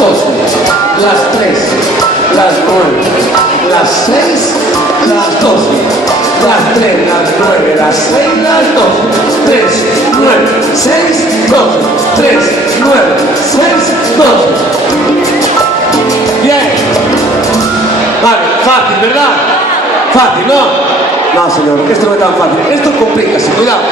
12, las 13, las 9, las 6, las 12, las 3, las 9, las 6, las 12, 3, 9, 6, 12, 3, 9, 6, 12. Bien. Vale, fácil, ¿verdad? Fácil, ¿no? No, señor, esto no es tan fácil. Esto complica, cuidado.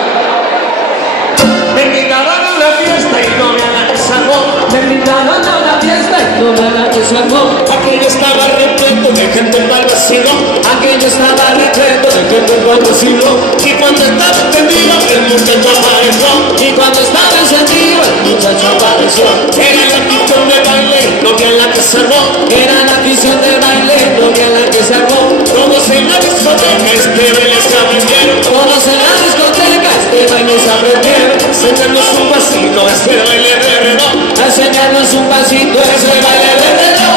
Me invitaron a la fiesta y no me la que salvó. Me invitaron a la fiesta y no me la que salvó. Aquello estaba repleto de gente mal vacío. Aquello estaba repleto de gente mal vacío. Y cuando estaba encendido el muchacho apareció. Y cuando estaba encendido el muchacho apareció. Era la afición de baile, no que la que salvó. Era la afición de baile, no que la que salvó. Todos en la discoteca este baile se aprendieron. Todos en la discoteca este baile se aprendieron. Enseñarnos un pasito, este baile de reloj. Enseñarnos un pasito, ese baile de reloj.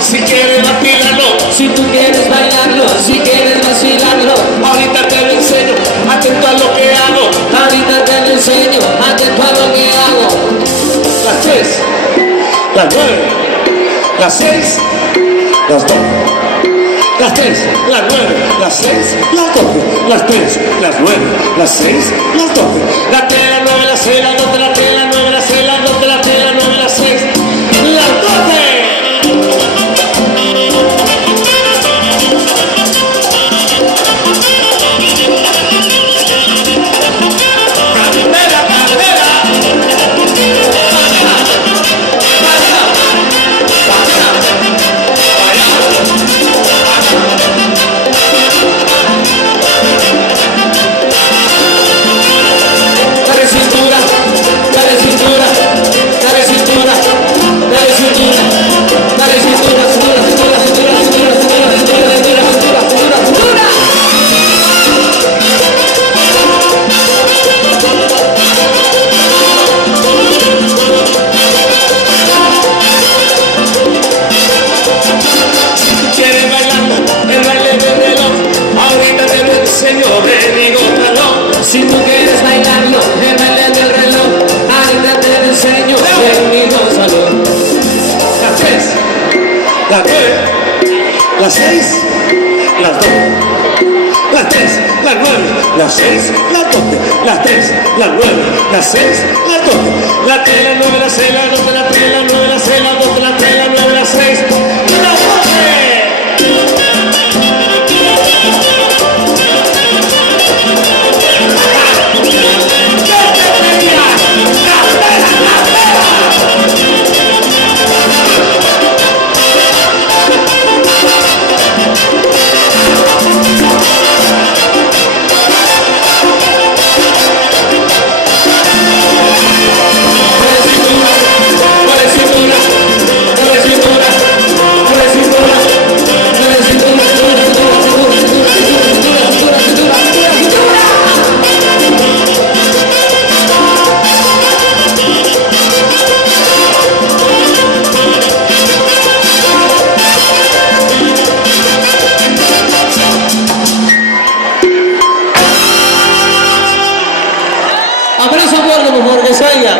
Si quieres vacilarlo, si tú quieres bailarlo, si quieres vacilarlo, ahorita te lo enseño, atento a lo que hago. Ahorita te lo enseño, atento a lo que hago. Las 3, las 9, las 6, las 2, las 3, las 9, las 6, las 12, las 3, las 9, las 6, las 12, las 3, las 9, las 6, las 12, las 3, las 9, las 6, las 12, las 3, las 9, las 6, las 12. Si tú quieres bailarlo, el baile del reloj, ahorita te lo enseño, bienvenido al salón. Las 3, las 9, las 6, las 2, las 3, las 9, las 6, las 12, las 3, las 9, las 6, las 12, las 3, las 9, las 6, las 12, las 3, las 9, las 6, las 12, las 3, las 9, las 6, las 12. Abrazo fuerte, por favor, que se oiga.